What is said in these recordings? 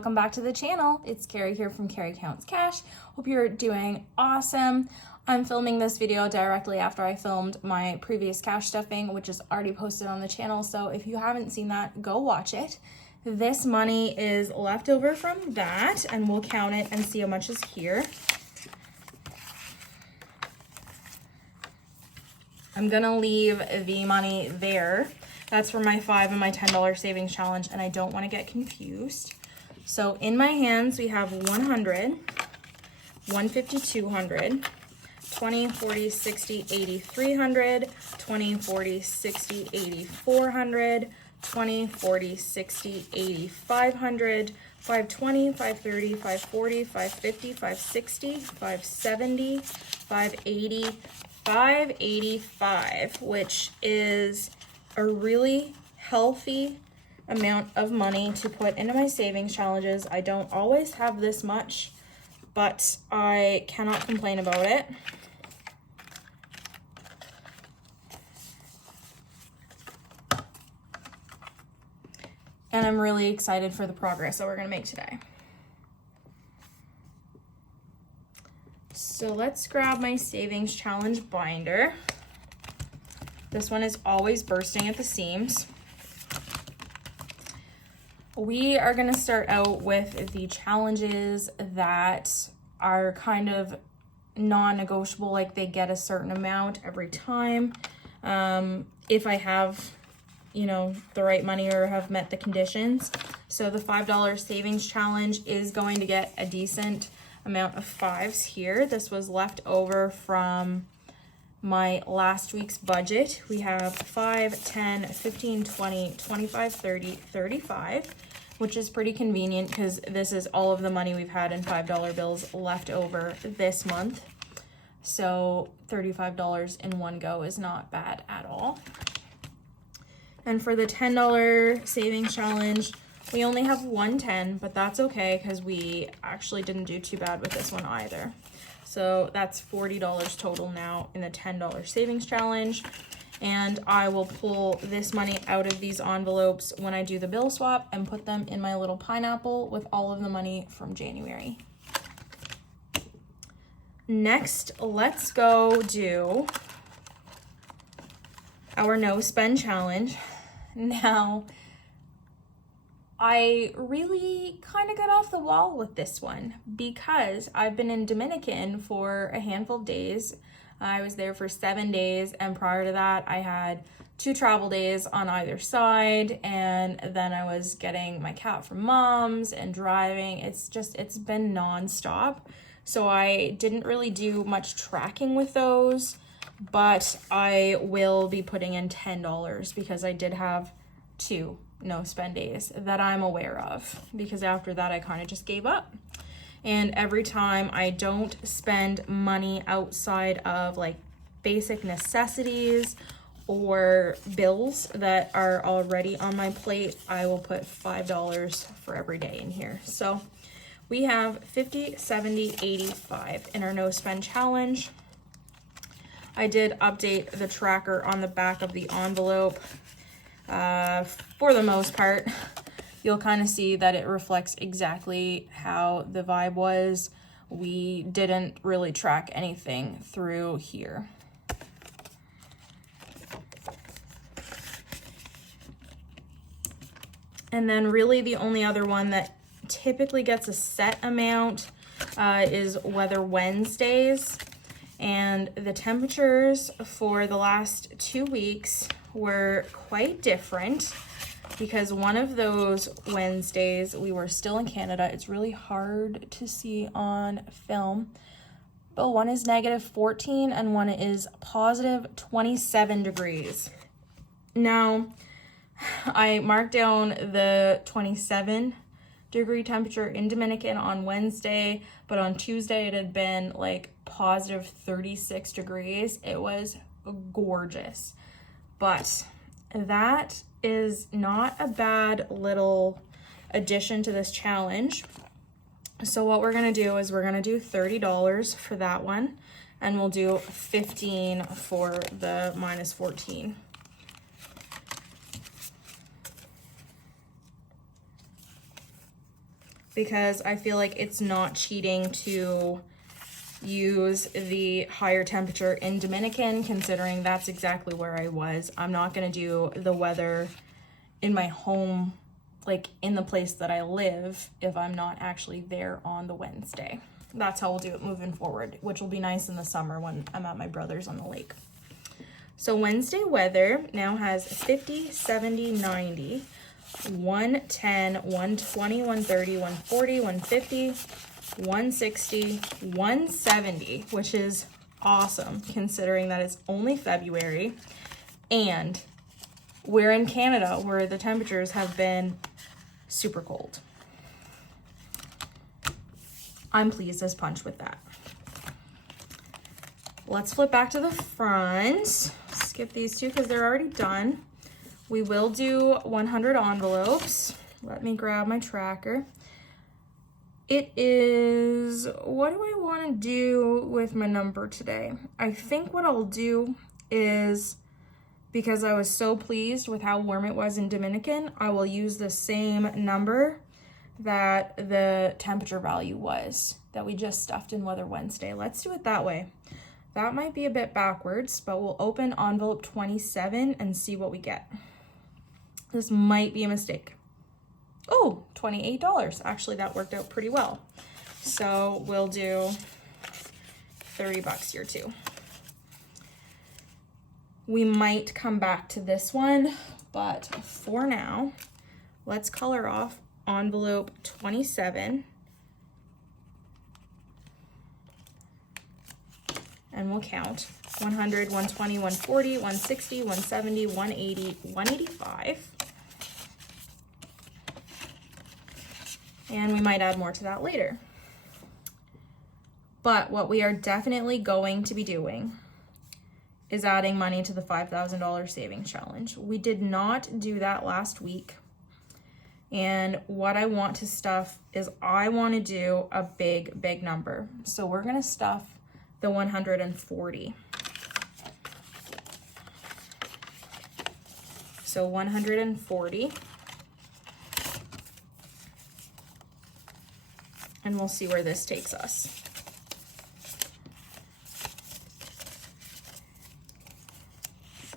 welcome back to the channel. It's Carrie here from Carrie Counts Cash. Hope you're doing awesome. I'm filming this video directly after I filmed my previous cash stuffing, which is already posted on the channel. So if you haven't seen that, go watch it. This money is left over from that, and we'll count it and see how much is here. I'm gonna leave the money there. That's for my $5 and my $10 savings challenge, and I don't want to get confused. So in my hands, we have 100, 150, 200, 20, 40, 60, 80, 300, 20, 40, 60, 80, 400, 20, 40, 60, 80, 500, 520, 530, 540, 550, 560, 570, 580, 585, which is a really healthy amount of money to put into my savings challenges. I don't always have this much, but I cannot complain about it. And I'm really excited for the progress that we're going to make today. So let's grab my savings challenge binder. This one is always bursting at the seams. We are going to start out with the challenges that are kind of non-negotiable, like they get a certain amount every time. If I have, the right money or have met the conditions. So the $5 savings challenge is going to get a decent amount of fives here. This was left over from my last week's budget. We have 5, 10, 15, 20, 25, 30, 35, which is pretty convenient because this is all of the money we've had in $5 bills left over this month. So $35 in one go is not bad at all. And for the $10 savings challenge, we only have 110, but that's okay because we actually didn't do too bad with this one either. So that's $40 total now in the $10 savings challenge. And I will pull this money out of these envelopes when I do the bill swap and put them in my little pineapple with all of the money from January. Next, let's go do our no spend challenge. Now, I really kind of got off the wall with this one because I've been in Dominican for a handful of days. I was there for 7 days, and prior to that I had 2 travel days on either side, and then I was getting my cat from mom's and driving. It's been nonstop. So I didn't really do much tracking with those, but I will be putting in $10 because I did have 2 no spend days that I'm aware of, because after that I kind of just gave up. And every time I don't spend money outside of like basic necessities or bills that are already on my plate, I will put $5 for every day in here. So we have 50, 70, 85 in our no spend challenge. I did update the tracker on the back of the envelope. For the most part, you'll kind of see that it reflects exactly how the vibe was. We didn't really track anything through here. And then really the only other one that typically gets a set amount is Weather Wednesdays. And the temperatures for the last 2 weeks were quite different because one of those Wednesdays we were still in Canada. It's really hard to see on film, but one is -14 and one is positive 27 degrees. Now, I marked down the 27 degree temperature in Dominican on Wednesday, but on Tuesday it had been like positive 36 degrees. It was gorgeous. But that is not a bad little addition to this challenge. So what we're going to do is we're going to do $30 for that one, and we'll do 15 for the -14. because I feel like it's not cheating to use the higher temperature in Dominican, considering that's exactly where I was. I'm not gonna do the weather in my home, like in the place that I live, if I'm not actually there on the Wednesday. That's how we'll do it moving forward, which will be nice in the summer when I'm at my brother's on the lake. So Wednesday weather now has 50, 70, 90, 110, 120, 130, 140, 150, 160, 170, which is awesome considering that it's only February and we're in Canada where the temperatures have been super cold. I'm pleased as punch with that. Let's flip back to the front. Skip these two because they're already done. We will do 100 envelopes. Let me grab my tracker. It is, what do I want to do with my number today? I think what I'll do is, because I was so pleased with how warm it was in Dominican, I will use the same number that the temperature value was that we just stuffed in Weather Wednesday. Let's do it that way. That might be a bit backwards, but we'll open envelope 27 and see what we get. This might be a mistake. Oh, $28. Actually, that worked out pretty well. So we'll do 30 bucks here too. We might come back to this one, but for now, let's color off envelope 27. And we'll count 100, 120, 140, 160, 170, 180, 185. And we might add more to that later. But what we are definitely going to be doing is adding money to the $5,000 savings challenge. We did not do that last week. And what I want to stuff is I want to do a big, big number. So we're going to stuff the 140. So 140. And we'll see where this takes us.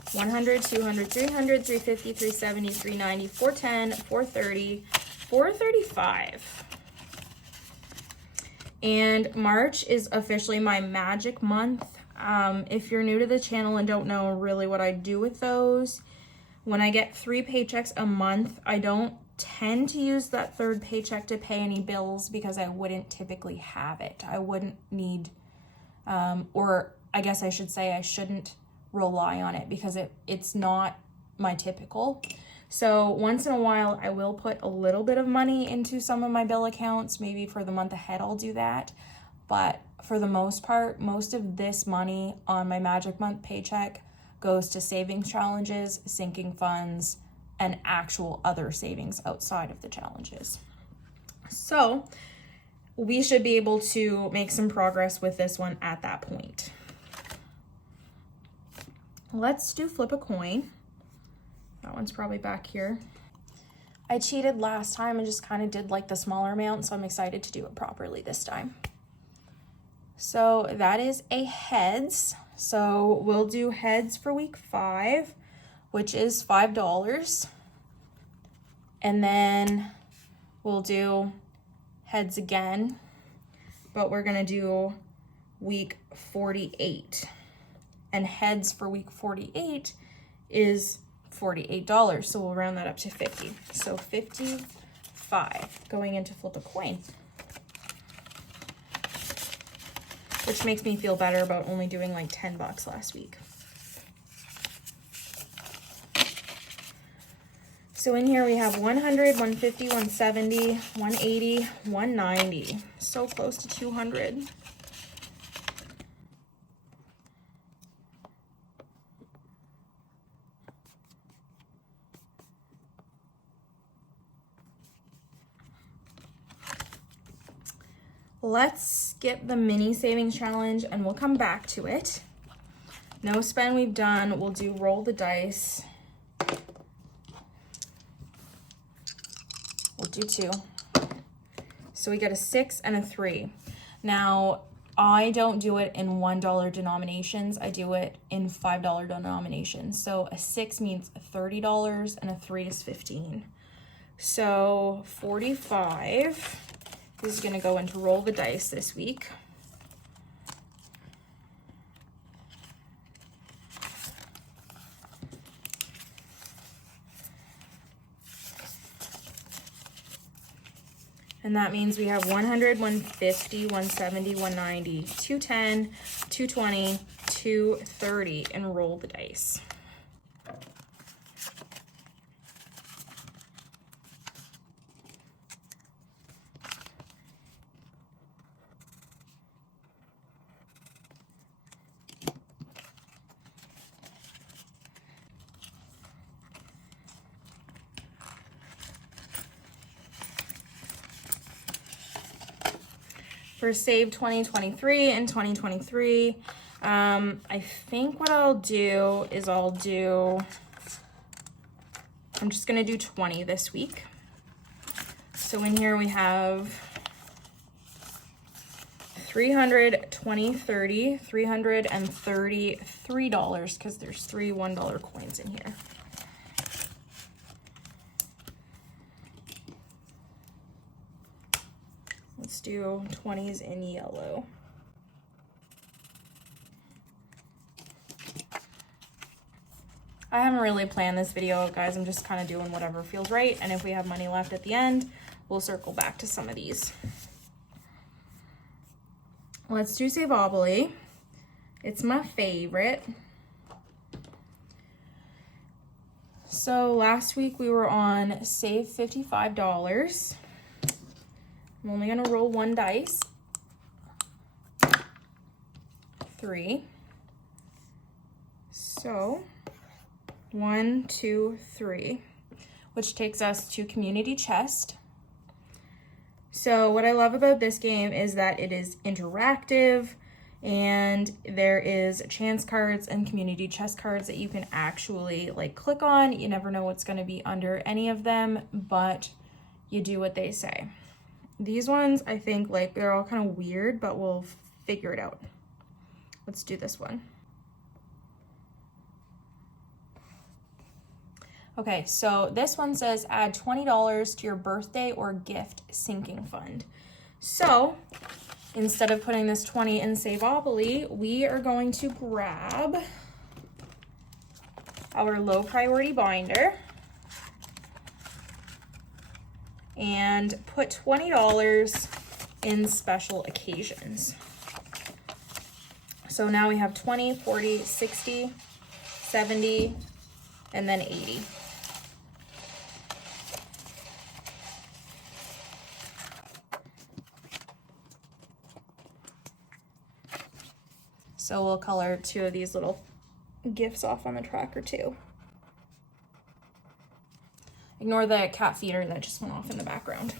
$100, $200, $300, $350, $370, $390, $410, $430, $435. And March is officially my magic month. If you're new to the channel and don't know really what I do with those, when I get 3 paychecks a month, I don't tend to use that third paycheck to pay any bills because I wouldn't typically have it. I wouldn't need, or I guess I should say I shouldn't rely on it because it's not my typical. So once in a while, I will put a little bit of money into some of my bill accounts. Maybe for the month ahead, I'll do that. But for the most part, most of this money on my Magic Month paycheck goes to savings challenges, sinking funds, and actual other savings outside of the challenges. So we should be able to make some progress with this one at that point. Let's do flip a coin. That one's probably back here. I cheated last time and just kind of did like the smaller amount, so I'm excited to do it properly this time. So that is a heads. So we'll do heads for week 5, which is $5. And then we'll do heads again, but we're gonna do week 48. And heads for week 48 is $48. So we'll round that up to 50. So 55 going into flip a coin. Which makes me feel better about only doing like 10 bucks last week. So in here we have 100, 150, 170, 180, 190. So close to 200. Let's skip the mini savings challenge and we'll come back to it. No spend we've done. We'll do roll the dice. We'll do 2. So we get a 6 and a 3. Now, I don't do it in $1 denominations. I do it in $5 denominations. So a 6 means $30 and a 3 is 15. So 45 is going to go into roll the dice this week. And that means we have 100, 150, 170, 190, 210, 220, 230, and roll the dice. For Save 2023 and 2023, I think what I'll do is I'm just gonna do 20 this week. So in here we have 300, 20, 30, $333 because there's 3 $1 coins in here. Let's do 20s in yellow. I haven't really planned this video, guys. I'm just kind of doing whatever feels right. And if we have money left at the end, we'll circle back to some of these. Let's do Save-Obbly. It's my favorite. So last week we were on Save $55. I'm only gonna roll 1 dice. 3. So 1, 2, 3, which takes us to Community Chest. So what I love about this game is that it is interactive and there is chance cards and community chest cards that you can actually like click on. You never know what's going to be under any of them, but you do what they say. These ones, I think, like, they're all kind of weird, but we'll figure it out. Let's do this one. Okay, so this one says add $20 to your birthday or gift sinking fund. So instead of putting this 20 in Save-Obbly, we are going to grab our low priority binder and put $20 in special occasions. So now we have 20, 40, 60, 70, and then 80. So we'll color 2 of these little gifts off on the tracker too. Ignore the cat feeder that just went off in the background.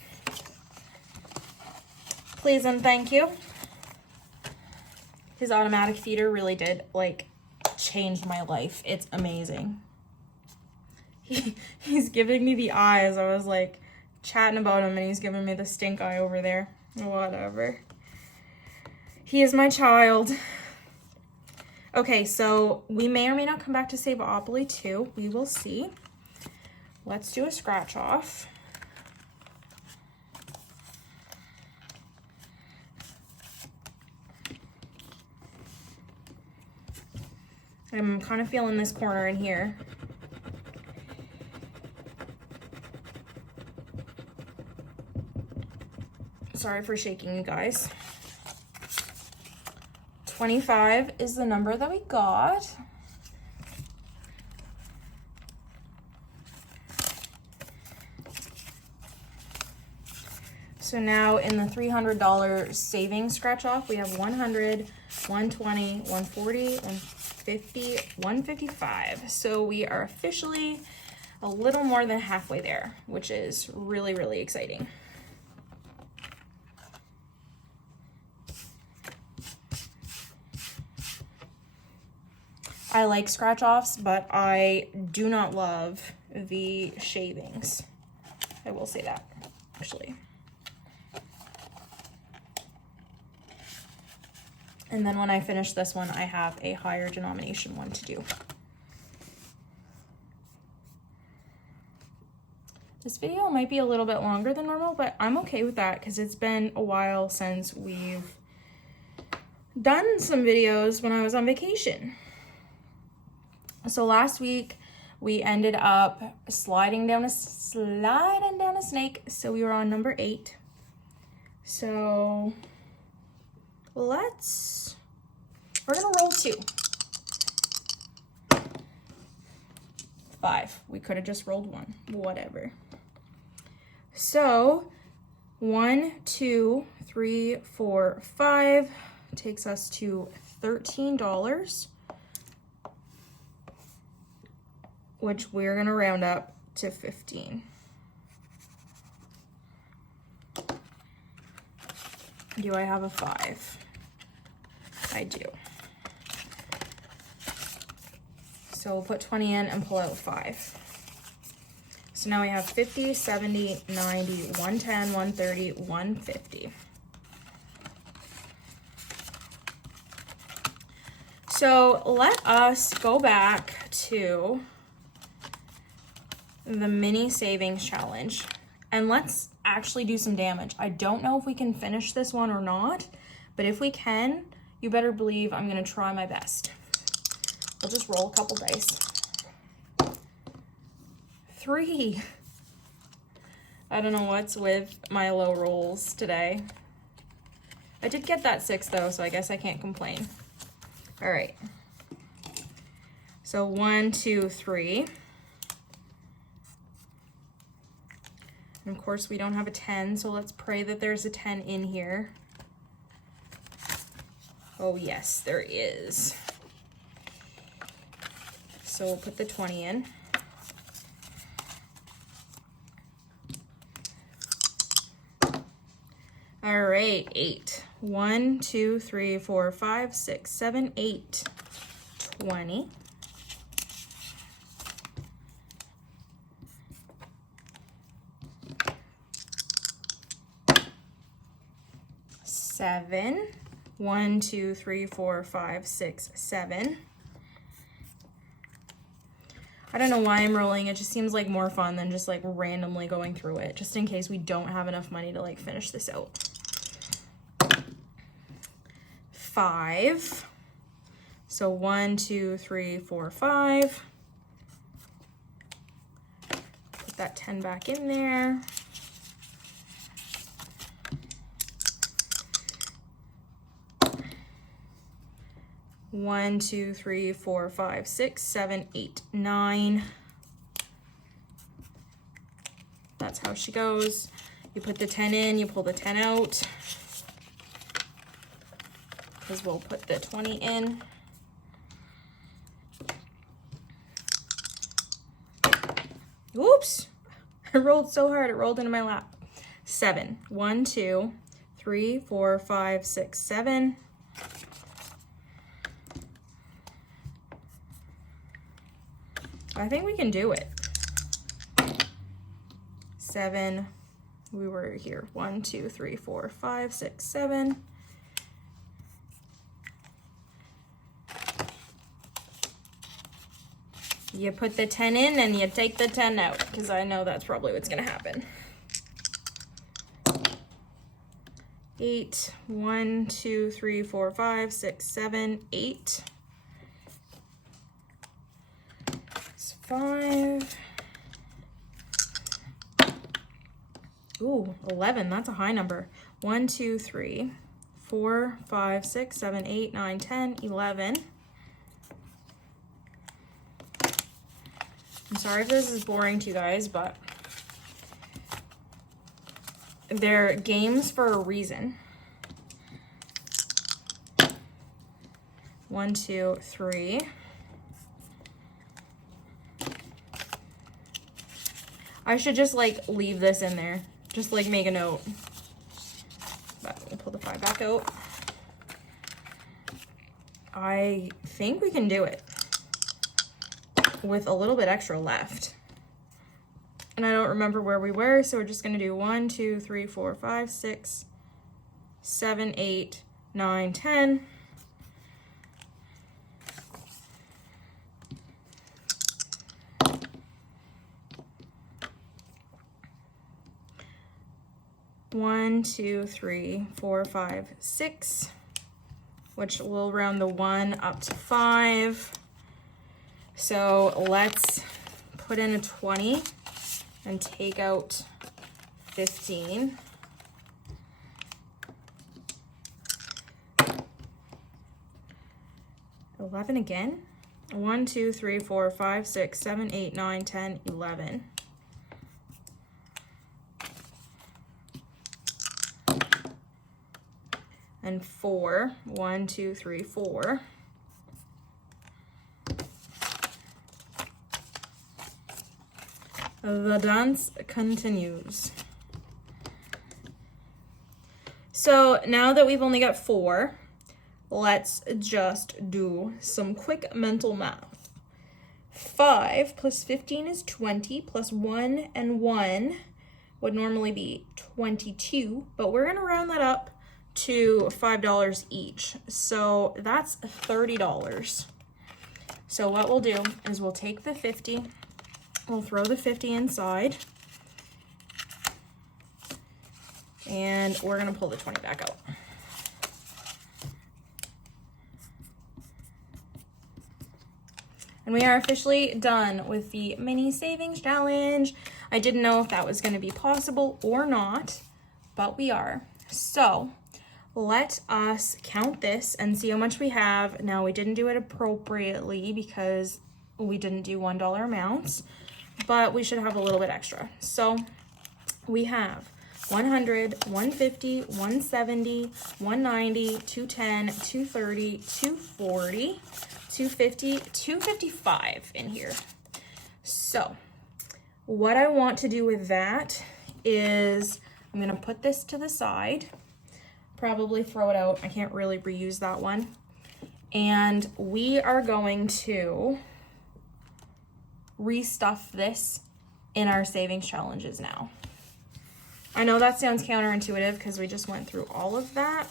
Please and thank you. His automatic feeder really did, like, change my life. It's amazing. He's giving me the eyes. I was, like, chatting about him, and he's giving me the stink eye over there. Whatever. He is my child. Okay, so we may or may not come back to Save-Obbly too. We will see. Let's do a scratch off. I'm kind of feeling this corner in here. Sorry for shaking you guys. 25 is the number that we got. So now in the $300 savings scratch off, we have 100, 120, 140, 150, 155. So we are officially a little more than halfway there, which is really, really exciting. I like scratch offs, but I do not love the shavings. I will say that, actually. And then when I finish this one, I have a higher denomination one to do. This video might be a little bit longer than normal, but I'm okay with that because it's been a while since we've done some videos when I was on vacation. So last week we ended up sliding down a snake, so we were on number 8. So we're gonna roll 2. 5. We could have just rolled 1, whatever. So 1, 2, 3, 4, 5 takes us to $13, which we're gonna round up to 15. Do I have a 5? I do. So we'll put 20 in and pull out 5. So now we have 50, 70, 90, 110, 130, 150. So let us go back to the mini savings challenge and let's actually do some damage. I don't know if we can finish this one or not, but if we can, you better believe I'm gonna try my best. We'll just roll a couple dice. 3. I don't know what's with my low rolls today. I did get that 6 though, so I guess I can't complain. All right. So 1, 2, 3. And of course we don't have a 10, so let's pray that there's a 10 in here. Oh yes, there is. So we'll put the 20 in. All right, 8. 1, 2, 3, 4, 5, 6, 7, 8. 20. Seven. 1, 2, 3, 4, 5, 6, 7. I don't know why I'm rolling. It just seems like more fun than just like randomly going through it, just in case we don't have enough money to like finish this out. 5. So 1, 2, 3, 4, 5. Put that 10 back in there. One, 2, 3, 4, 5, 6, 7, 8, 9. That's how she goes. You put the 10 in, you pull the 10 out. Because we'll put the 20 in. Oops! I rolled so hard, it rolled into my lap. 7. 1, 2, 3, 4, 5, 6, 7. I think we can do it. 7. We were here. 1, 2, 3, 4, 5, 6, 7. You put the 10 in and you take the 10 out, because I know that's probably what's gonna happen. 8. 1, 2, 3, 4, 5, 6, 7, 8. 5. Ooh, 11. That's a high number. 1, 2, 3, 4, 5, 6, 7, 8, 9, 10, 11. I'm sorry if this is boring to you guys, but they're games for a reason. 1, 2, 3. I should just like leave this in there. Just like make a note. But we'll pull the 5 back out. I think we can do it with a little bit extra left. And I don't remember where we were, so we're just gonna do 1, 2, 3, 4, 5, 6, 7, 8, 9, 10. 1, 2, 3, 4, 5, 6, which will round the 1 up to 5. So let's put in a 20 and take out 15. $11 again. 1, 2, 3, 4, 5, 6, 7, 8, 9, 10, 11. And 4. 1, 2, 3, 4. The dance continues. So now that we've only got 4, let's just do some quick mental math. 5 plus 15 is 20, plus 1 and 1 would normally be 22, but we're gonna round that up to $5 each. So that's $30. So what we'll do is we'll take the 50, we'll throw the 50 inside, and we're gonna pull the 20 back out. And we are officially done with the mini savings challenge. I didn't know if that was gonna be possible or not, but we are. So let us count this and see how much we have. Now, we didn't do it appropriately because we didn't do $1 amounts, but we should have a little bit extra. So we have 100, 150, 170, 190, 210, 230, 240, 250, 255 in here. So what I want to do with that is I'm gonna put this to the side, probably throw it out. I can't really reuse that one. And we are going to restuff this in our savings challenges now. I know that sounds counterintuitive because we just went through all of that.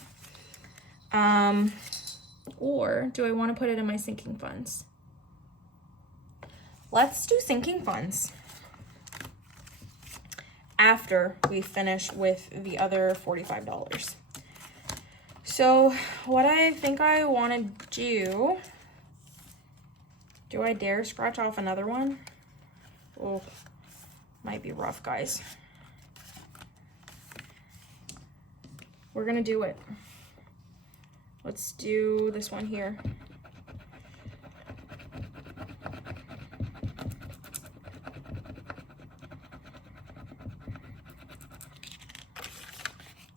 Or do I want to put it in my sinking funds? Let's do sinking funds after we finish with the other $45. So what I think I want to do I dare scratch off another one? Oh, might be rough, guys. We're gonna do it. Let's do this one here.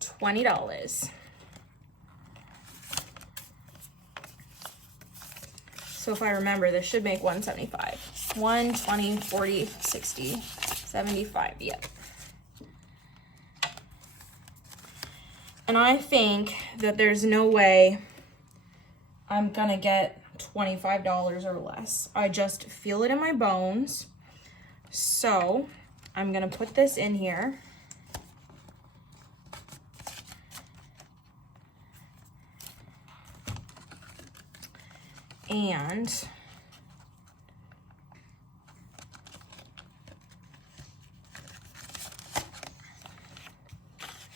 $20. So if I remember, this should make 175. 120, 40, 60, 75, yep. And I think that there's no way I'm gonna get $25 or less. I just feel it in my bones. So I'm gonna put this in here. And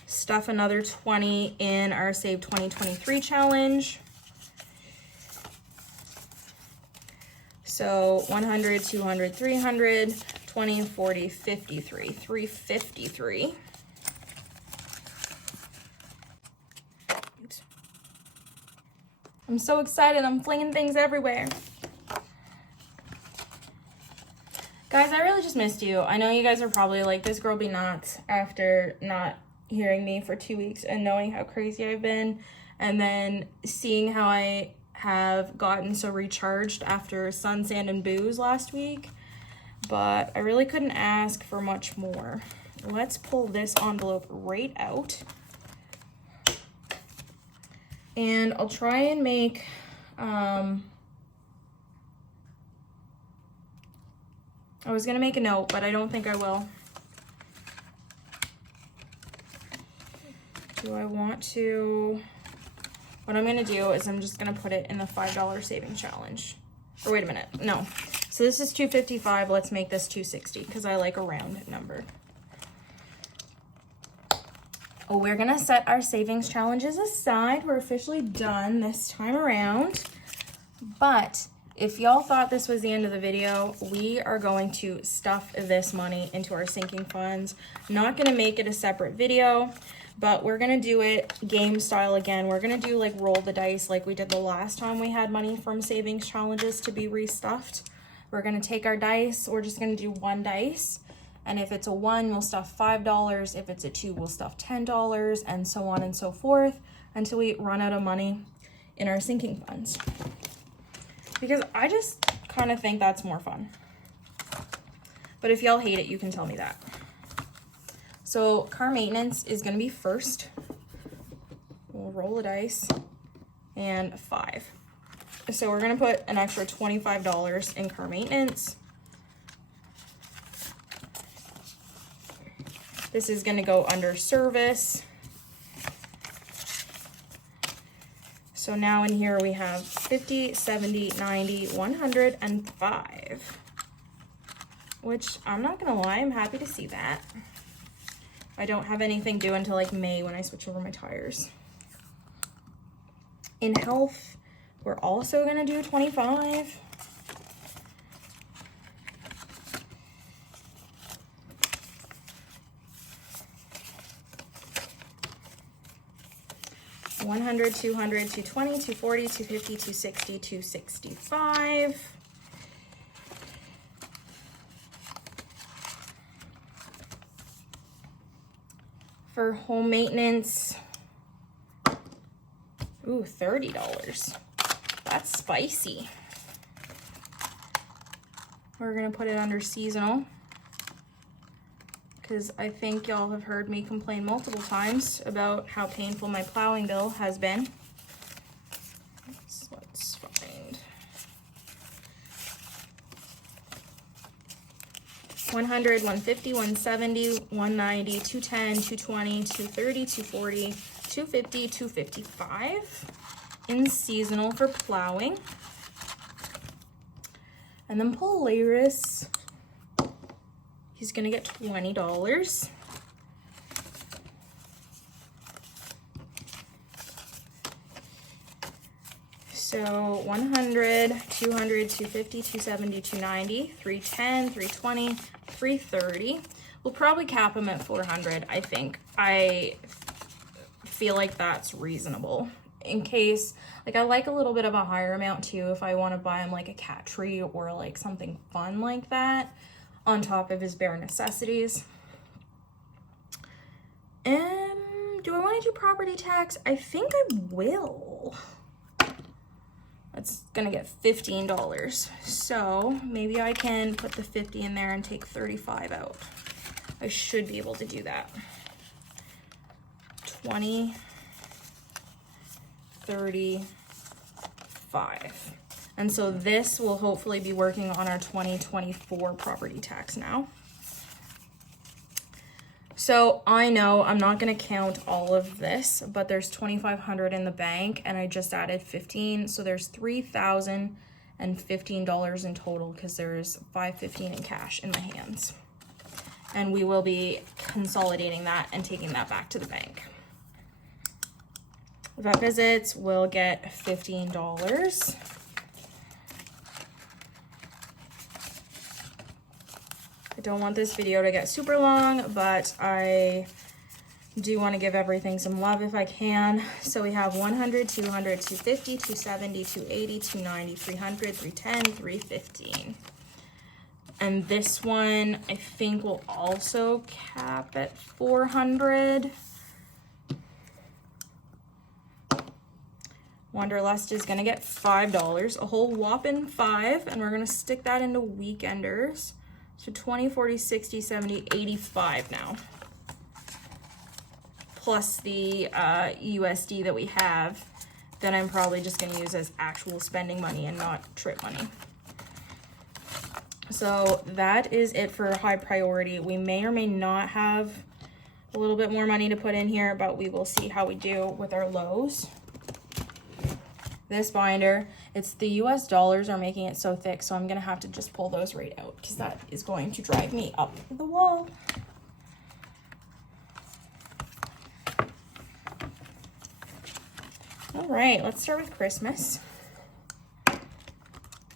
stuff another 20 in our Save 2023 challenge. So 100, 200, 300, 20, 40, 53, 353. Oops. I'm so excited, I'm flinging things everywhere. Guys, I really just missed you. I know you guys are probably like, this girl be nuts after not hearing me for 2 weeks and knowing how crazy I've been, and then seeing how I have gotten so recharged after sun, sand, and booze last week. But I really couldn't ask for much more. Let's pull this envelope right out. And I'll try and make, I was gonna make a note, but I don't think I will. Do I want to, what I'm gonna do is I'm just gonna put it in the $5 saving challenge. Or wait a minute, no. So this is $255, let's make this $260 because I like a round number. we're gonna set our savings challenges aside. We're officially done this time around. But if y'all thought this was the end of the video, we are going to stuff this money into our sinking funds. Not gonna make it a separate video, but we're gonna do it game style again. We're gonna do like roll the dice like we did the last time we had money from savings challenges to be restuffed. We're gonna take our dice, we're just gonna do one dice. And if it's a 1, we'll stuff $5. If it's a 2, we'll stuff $10, and so on and so forth until we run out of money in our sinking funds. Because I just kind of think that's more fun. But if y'all hate it, you can tell me that. So car maintenance is going to be first. We'll roll the dice. And 5. So we're going to put an extra $25 in car maintenance. This is going to go under service. So now in here we have 50, 70, 90, 105. Which I'm not going to lie, I'm happy to see that. I don't have anything due until like May when I switch over my tires. In health, we're also going to do 25. $100, $200, $220, $240, $250, $260, $265. For home maintenance, ooh, $30. That's spicy. We're gonna put it under seasonal, because I think y'all have heard me complain multiple times about how painful my plowing bill has been. So let's find 100, 150, 170, 190, 210, 220, 230, 240, 250, 255 in seasonal for plowing. And then Polaris, he's gonna get $20. So 100, 200, 250, 270, 290, 310, 320, 330. We'll probably cap him at 400, I think. I feel like that's reasonable. In case, like, I like a little bit of a higher amount too if I want to buy him like a cat tree or like something fun like that on top of his bare necessities. Do I want to do property tax? I think I will. That's gonna get $15. So maybe I can put the 50 in there and take 35 out. I should be able to do that. 20, 35. And so this will hopefully be working on our 2024 property tax now. So I know I'm not going to count all of this, but there's $2,500 in the bank and I just added 15. So there's $3,015 in total because there's $515 in cash in my hands. And we will be consolidating that and taking that back to the bank. Vet visits will get $15. I don't want this video to get super long, but I do want to give everything some love if I can. So we have 100, 200, 250, 270, 280, 290, 300, 310, 315. And this one I think will also cap at 400. Wanderlust is gonna get $5, a whole whopping 5, and we're gonna stick that into weekenders. So 20, 40, 60, 70, 85 now. Plus the USD that we have that I'm probably just gonna use as actual spending money and not trip money. So that is it for high priority. We may or may not have a little bit more money to put in here, but we will see how we do with our lows. This binder, it's the US dollars are making it so thick, so I'm gonna have to just pull those right out because that is going to drive me up the wall. right, let's start with Christmas.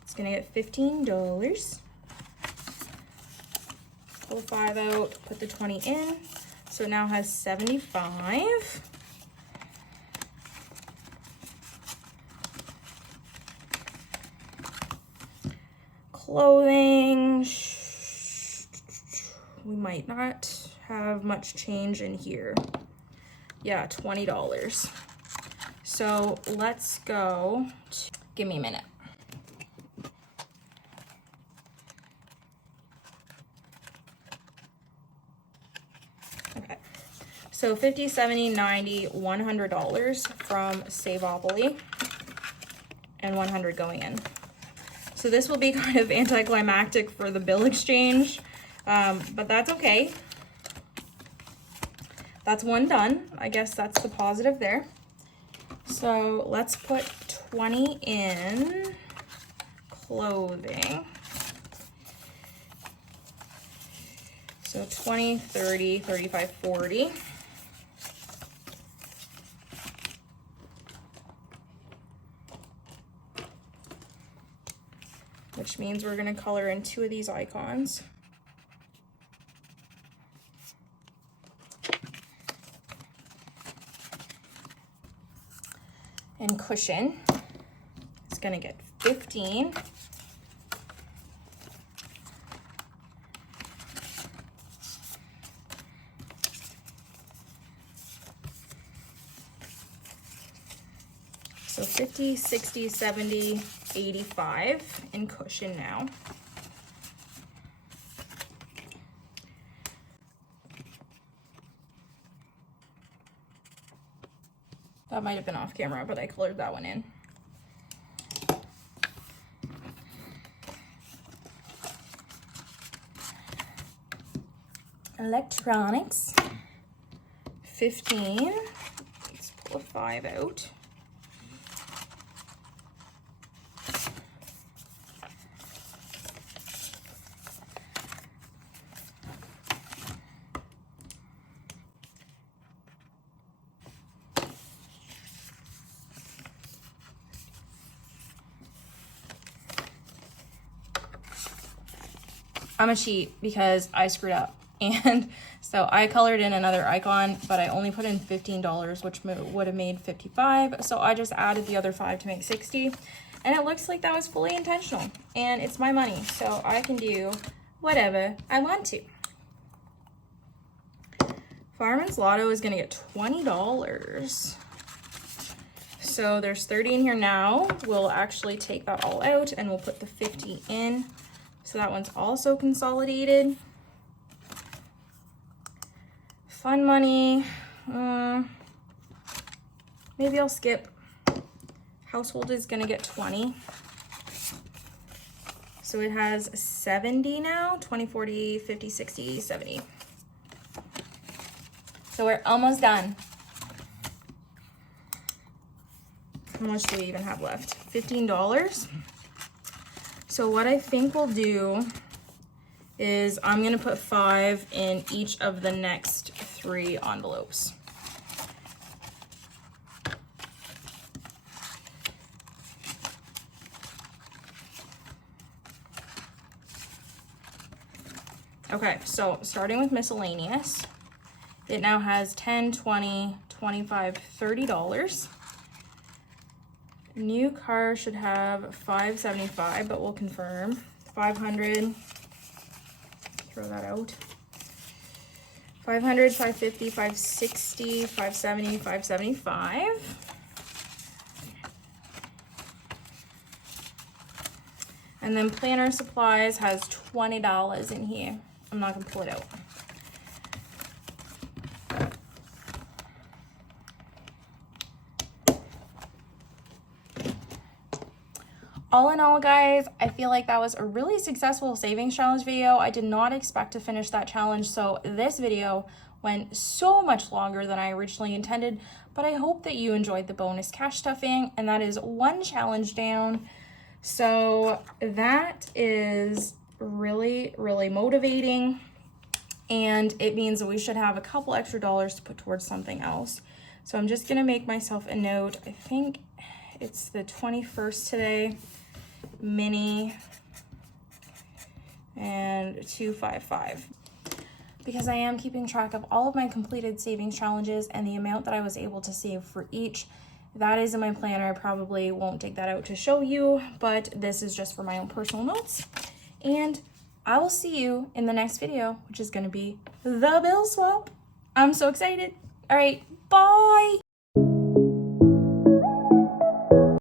It's gonna get $15. Pull 5 out, put the 20 in. So it now has 75. Clothing, we might not have much change in here. Yeah, $20. So let's go, give me a minute. Okay, so 50, 70, 90, $100 from Savopoly and 100 going in. So this will be kind of anticlimactic for the bill exchange, but that's okay. That's one done. I guess that's the positive there. So let's put 20 in clothing. So 20, 30, 35, 40. Which means we're gonna color in 2 of these icons. And cushion, it's gonna get 15. So 50, 60, 70, 85 in cushion now. That might have been off camera, but I colored that one in. Electronics, 15. Let's pull a 5 out. I'm a cheat because I screwed up. And so I colored in another icon, but I only put in $15, which would have made 55. So I just added the other 5 to make 60. And it looks like that was fully intentional. And it's my money, so I can do whatever I want to. Fireman's Lotto is gonna get $20. So there's 30 in here now. We'll actually take that all out and we'll put the 50 in. So that one's also consolidated. Fun money, maybe I'll skip. Household is gonna get 20. So it has 70 now, 20, 40, 50, 60, 70. So we're almost done. How much do we even have left? $15. So what I think we'll do is I'm gonna put 5 in each of the next 3 envelopes. Okay, so starting with miscellaneous, it now has 10, 20, 25, $30. New car should have 575, but we'll confirm. 500, throw that out. 500, 550, 560, 570, 575. And then planner supplies has $20 in here. I'm not gonna pull it out. All in all, guys, I feel like that was a really successful savings challenge video. I did not expect to finish that challenge, so this video went so much longer than I originally intended, but I hope that you enjoyed the bonus cash stuffing, and that is 1 challenge down. So that is really, really motivating, and it means that we should have a couple extra dollars to put towards something else. So I'm just gonna make myself a note. I think it's the 21st today, mini, and 255. Because I am keeping track of all of my completed savings challenges and the amount that I was able to save for each. That is in my planner. I probably won't take that out to show you, but this is just for my own personal notes. And I will see you in the next video, which is gonna be the bill swap. I'm so excited. All right, bye.